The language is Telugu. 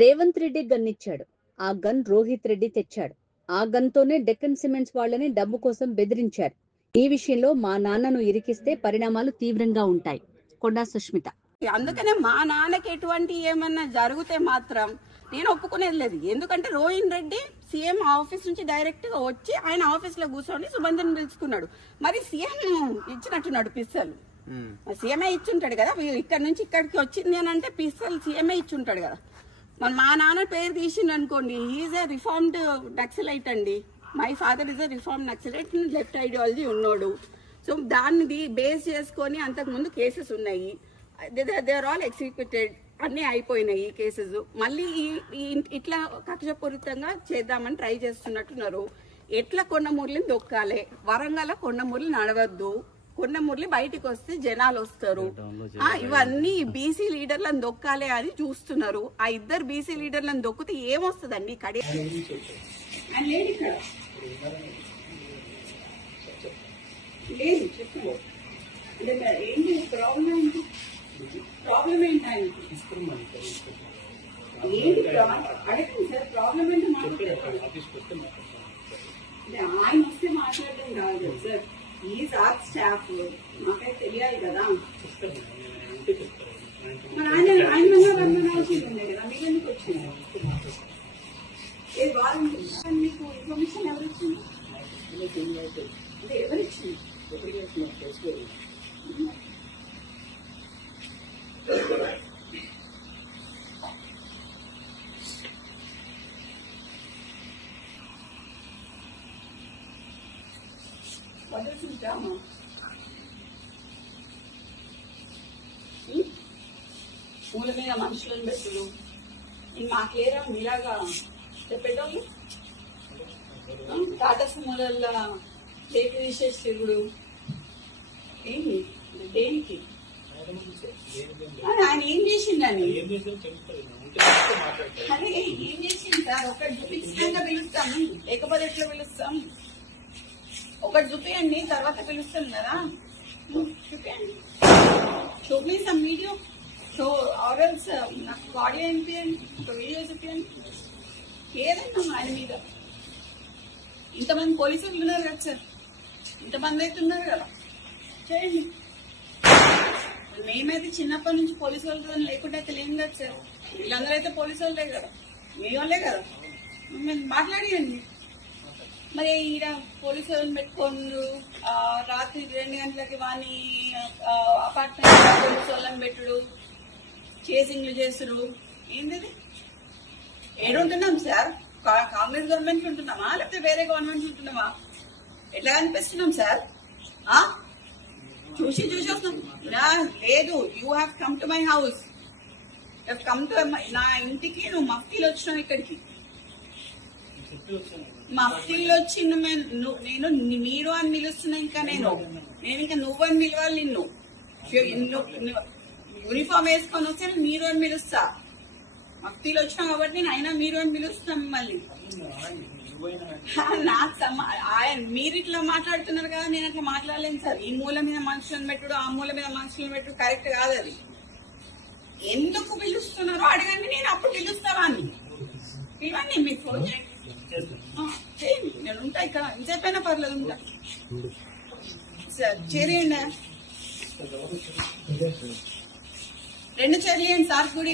రేవంత్ రెడ్డి గన్ ఇచ్చాడు. ఆ గన్ రోహిత్ రెడ్డి తెచ్చాడు. ఆ గన్ తోనే డెక్కన్ సిమెంట్స్ వాళ్ళని డబ్బు కోసం బెదిరించారు. ఈ విషయంలో మా నాన్నను ఇరికిస్తే పరిణామాలు తీవ్రంగా ఉంటాయి. కొండా సుష్మిత. అందుకనే మా నాన్నకి ఎటువంటి ఏమన్నా జరిగితే మాత్రం నేను ఒప్పుకునేది లేదు. ఎందుకంటే రోహిత్ రెడ్డి సీఎం ఆఫీస్ నుంచి డైరెక్ట్ గా వచ్చి ఆయన ఆఫీస్ లో కూర్చొని సుబంధన్ పిలుచుకున్నాడు. మరి సీఎం ఇచ్చినట్టున్నాడు పిస్తలు. సీఎంఏ ఇచ్చుంటాడు కదా, ఇక్కడ నుంచి ఇక్కడికి వచ్చింది అని అంటే పిస్తల్ సీఎంఏ ఇచ్చుంటాడు కదా. మరి మా నాన్న పేరు తీసిండు అనుకోండి, ఈజ్ ఏ రిఫార్మ్డ్ నక్సలైట్ అండి. My father is a reform naxalite, left ideology ఉన్నాడు. సో దాన్ని బేస్ చేసుకొని అంతకుముందు కేసెస్ ఉన్నాయి. దే ఆర్ ఆల్ ఎగ్జిక్యూటెడ్, అన్నీ అయిపోయినాయి కేసెస్. మళ్ళీ ఇట్లా కక్షపూరితంగా చేద్దామని ట్రై చేస్తున్నట్టున్నారు. ఎట్లా కొండమూర్లిని దొక్కాలి, వరంగల్ కొండమూర్లి నడవద్దు, కొండమూర్లి బయటికి వస్తే జనాలు వస్తారు, ఇవన్నీ బీసీ లీడర్లను దొక్కాలి అని చూస్తున్నారు. ఆ ఇద్దరు బీసీ లీడర్లను దొక్కితే ఏమొస్తుందండి? లేదు చెప్పు, ఏంటి ప్రాబ్లం? ఏంటి ప్రాబ్లం? ఏంటి ఏంటి అడగండి సార్, ప్రాబ్లం ఏంటి మాట్లాడతారు. ఆయన వస్తే మాట్లాడడం కాదు సార్, ఈజ్ ఆర్ స్టాఫ్, మాకైతే తెలియాలి కదా. మరి ఆయన ఉండే కదా, మీకు ఎందుకు వచ్చింది? మీకు ఇన్ఫర్మేషన్ ఎవరు ఇచ్చింది? అంటే ఎవరిచ్చింది? మూల మీద మనుషులను పెట్టుడు, మాకేరా మీలాగా చెప్పేటోళ్ళు టాటస్ మూలల్లో చేతి తీసేసి తిరుగుడు ఏంటి? దేనికి? ఆయన ఏం చేసిందని? అదే ఏం చేసింది సార్? ఒకటి చూపించినాక పిలుస్తాము, లేకపోతే ఎట్లా పిలుస్తాం? ఒకటి చూపియండి, తర్వాత పిలుస్తాం కదా. చూపియండి, చూపిస్తాం వీడియో. సో ఆర్ఎల్స్ నాకు ఆడియో వినిపియండి, వీడియో చూపియండి, ఏదైనా ఆయన మీద. ఇంతమంది పోలీసులు ఉన్నారు కదా సార్, ఇంతమంది అయితే ఉన్నారు కదా, చేయండి. మేమైతే చిన్నప్పటి నుంచి పోలీసు వాళ్ళతో లేకుండా అయితే లేం కదా సార్. వీళ్ళందరూ అయితే పోలీసు వాళ్ళే కదా, మీ వాళ్ళే కదా, మాట్లాడియండి. మరి ఈడ పోలీసు వాళ్ళని పెట్టుకోండు, రాత్రి 2 గంటలకి వాని అపార్ట్మెంట్ పోలీసు వాళ్ళని పెట్టుడు, చేసింగ్లు చేసుడు, ఏంటిది? ఏడుంటున్నాం సార్? కాంగ్రెస్ గవర్నమెంట్ ఉంటున్నామా లేకపోతే వేరే గవర్నమెంట్ ఉంటున్నామా? ఎట్లా అనిపిస్తున్నాం సార్? చూసి వస్తున్నాం. లేదు, you have come to my house, come to నా ఇంటికి. నువ్వు మఫ్తీలు వచ్చినావు ఇక్కడికి, మఫ్తీలు వచ్చి నేను మీరు అని పిలుస్తున్నా. ఇంకా నేను ఇంకా నువ్వు అని పిలవాలి. నిన్ను యూనిఫామ్ వేసుకొని వస్తే మీరు అని పిలుస్తా. మఫ్తీలు వచ్చినా కాబట్టి నేను అయినా మీరు అని పిలుస్తాం మిమ్మల్ని. మీరు ఇట్లా మాట్లాడుతున్నారు కదా, నేను అట్లా మాట్లాడలేను సార్. ఈ మూల మీద మనుషులను పెట్టుడు, ఆ మూల మీద మనుషులను పెట్టుడు కరెక్ట్ కాదు. అది ఎందుకు పిలుస్తున్నారో అడగండి, నేను అప్పుడు పిలుస్తావా అని. ఇవన్నీ మీకు ఫోన్ చేయండి, నేను ఉంటా ఇక్కడ. ఇంతైపోయినా పర్లేదు, ఉంటా సార్. చేయండి, 2 చర్యలు సార్, గుడి